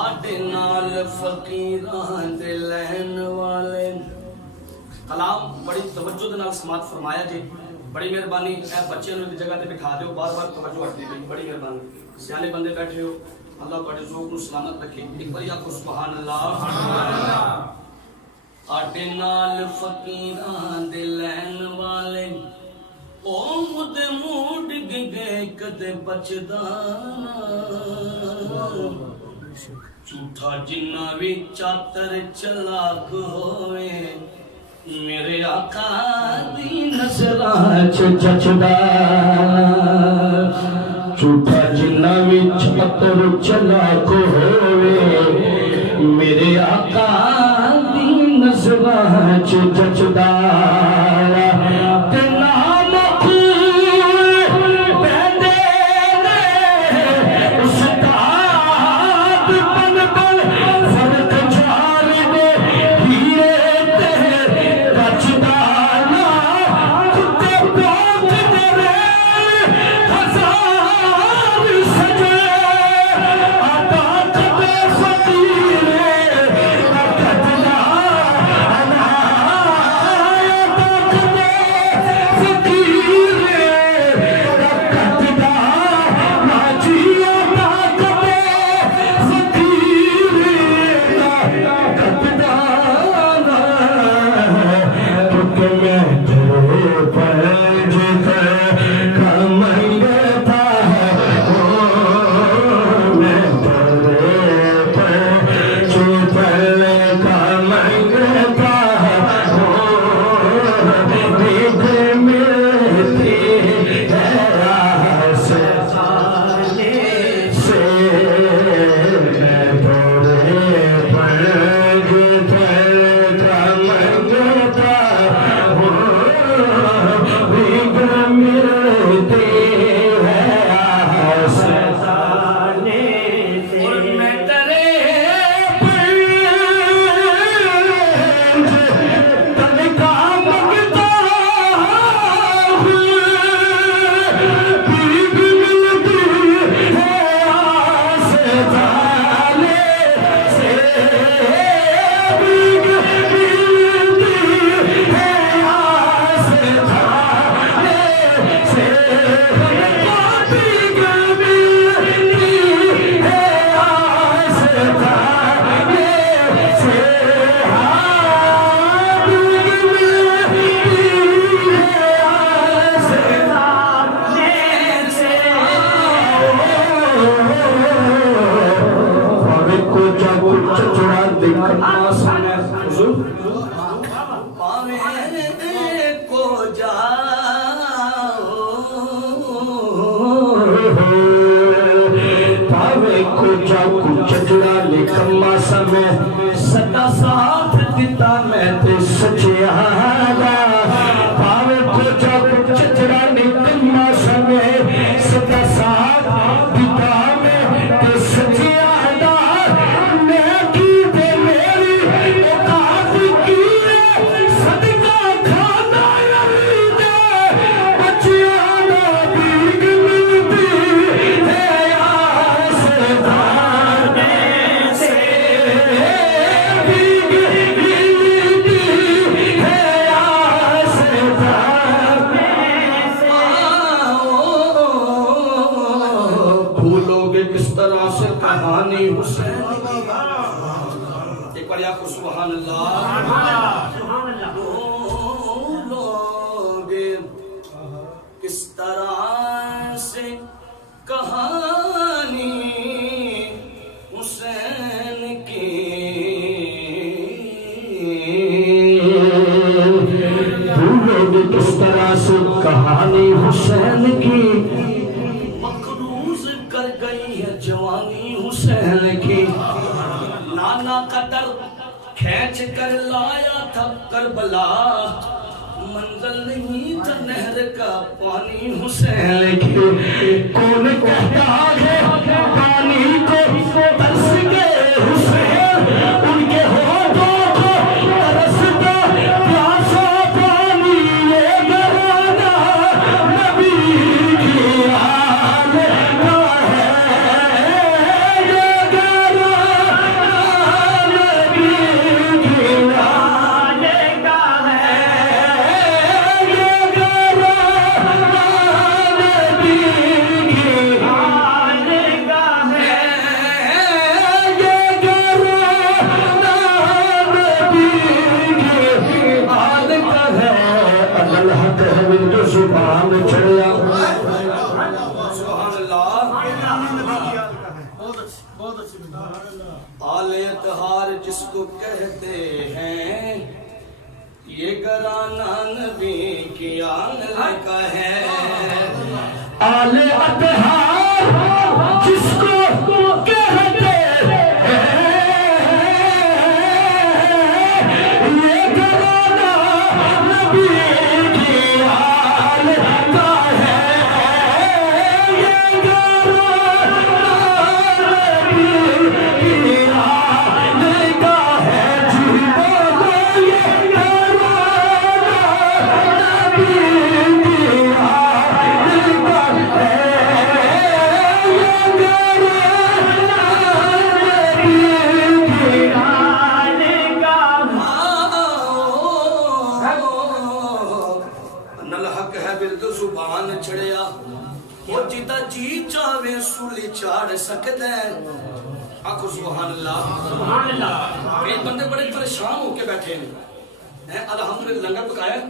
آٹے نال فقیران دے لہن والے. کلام بڑی توجہ دے نال سماعت فرمایا جی. بڑی مہربانی. اے بچے نوں ایک جگہ تے بٹھا دیو. بار بار توجہ ہٹدی پئی. بڑی مہربانی. سیانے بندے بیٹھے ہو. اللہ تہاڈے ذوق نوں سلامت رکھے. ایک بار آکھو سبحان اللہ. آٹے نال فقیران دے لہن والے او مد موڈ گئے کدے بچدا جھوٹا جنہ وی چاتر چلاک ہوئے میرے آقا دی نظراں چ جچدا. جھوٹا جنہ وی چاتر چلاک ہوئے میرے آقا دی نظراں چ جچدا. سدا ساتھ دیتا میں تے سچیا پاوے کو جا کچھ چچڑا نکما سمے سدا ساتھ دیتا میں تے سچیا میں کی تے میری اطاعت کی صدقہ کھانا یاری دے بچیاں نہ بیگ ملتی ہے آسدان سے کہانی حسین ایک بار آپ کو سبحان اللہ. لوگ کس طرح سے کہانی حسین کی لوگ کس طرح سے کہانی حسین کی مقروض کر گئی ہے جوانی حسین کی. نانا کا در کھینچ کر لایا تھا کربلا منزل نہیں تھا نہر کا پانی حسین کی. کون کہتا ہے پانی کو ترس گئے حسین ان کے ہونٹوں کو ترستا پیاسا پانی یہ گرانا نبی کی آل کا ہے. آل اطہار جس کو کہتے ہیں یہ گھرانہ نبی کی آنگن کا ہے آل اطہار جس کو کہتے چاڑ سکتے ہیں آنکھو سبحان اللہ کئی بندے بڑے پریشان ہو کے بیٹھے ہیں الحمدللہ لنگر پکایا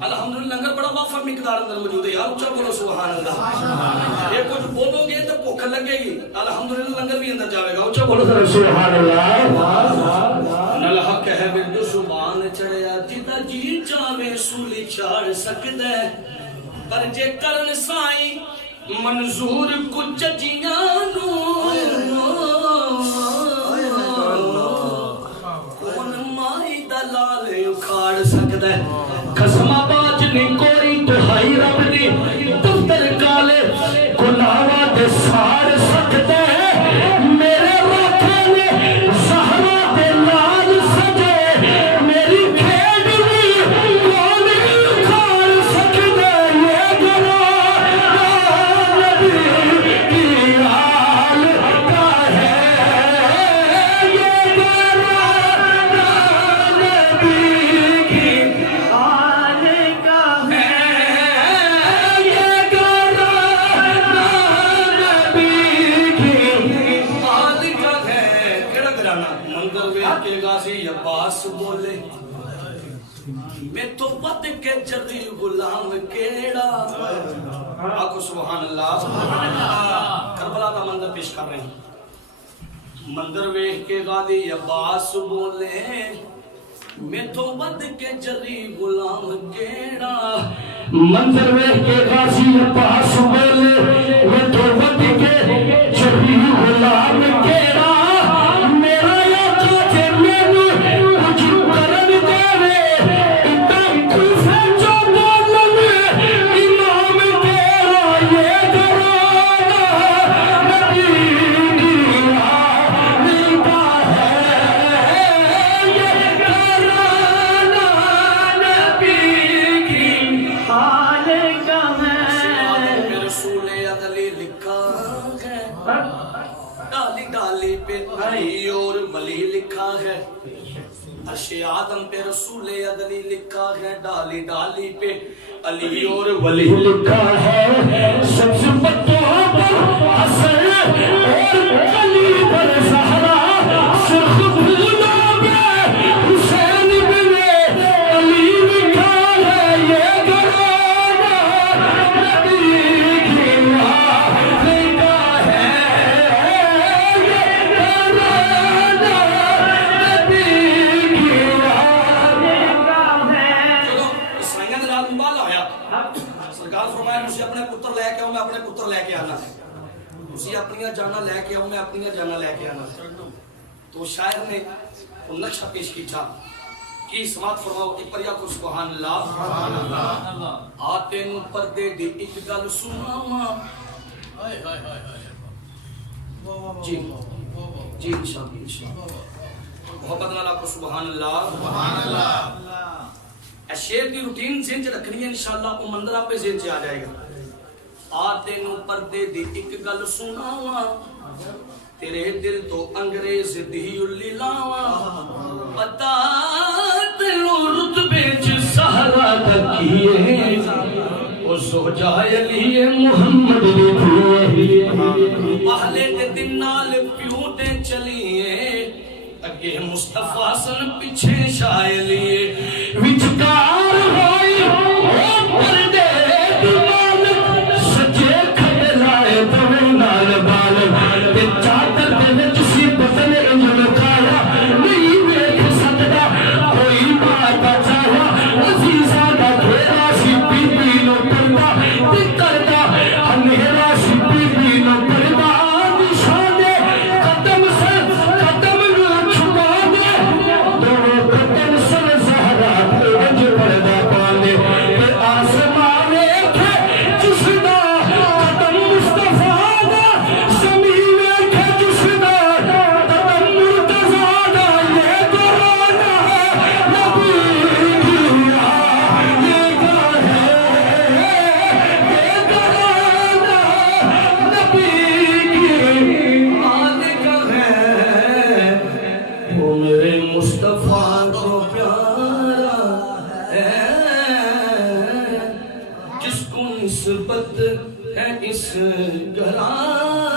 الحمدللہ لنگر بڑا وافر مقدار اندر موجود ہے یار اچھا بولو سبحان اللہ یہ کچھ بولو گے تو بھوک لگے گی الحمدللہ لنگر بھی اندر جاوے گا اچھا بولو سبحان اللہ الحق ہے بردو سبحان چڑھیا جتا جی چاوے سولی چاڑ سکتے پر جے کرن سائی منظور کچھ جیانو کون مائی دلال اکھاڑ سکتا ہے قسم آباج نہیں کوئی تو ہائی رب دی دفتر کالے گناہاں دے ساڑ سکتا ہے میرے راکھے نے زہرہ دے لال سجے میری کھیڑ بھی کون اکھاڑ سکتا ہے یہ گناہ بولے میں تو بد کے جدی غلام کیڑا آکو سبحان اللہ کربلا کا منظر پیش کر رہے ہیں منظر ویکھ کے غازی عباس بولے میں تو بد کے جدی غلام کیڑا منظر ویکھ کے غازی عباس بولے میں تو بد کے جدی غلام کیڑا اور ولی لکھا ہے عرش آدم پہ رسول عدلی لکھا ہے ڈالی ڈالی پہ علی اور ولی لکھا ہے سب سے بطوہ پر حسن اور علی پر زہرا سرخ بھولا میں حسین بن علی لکھا ہے یہ گرانا نبی کی اسی اپنی جانا لے کے آؤں میں اپنی جانا لے کے آنا تو شاعر نے نقشہ پیش کی تھا کی سماعت فرماؤ ایک پر یا کو سبحان اللہ آتے نو پردے دی ایک گل سناواں جی جی انشاءاللہ محبت اللہ کو سبحان اللہ شعر کی روٹین ذہن چ رکھنی ہے انشاءاللہ وہ منظر آپ پہ ذہن چ آ جائے گا آتے نو پردے دی ایک گل سناواں تیرے دل تو انگریز دی الی لاواں پتا تینو رتبے چ سہرا تکیے او زوجہ علی محمد دی پہلے دے دن نال پیو تے چلیے اگے مصطفیٰ سن پیچھے شائع لیے وچکار ہوئی او پردے سجے کھڑے لائے دوے نال بال تے چادر دے وچ نسبت ہے اس گھرانے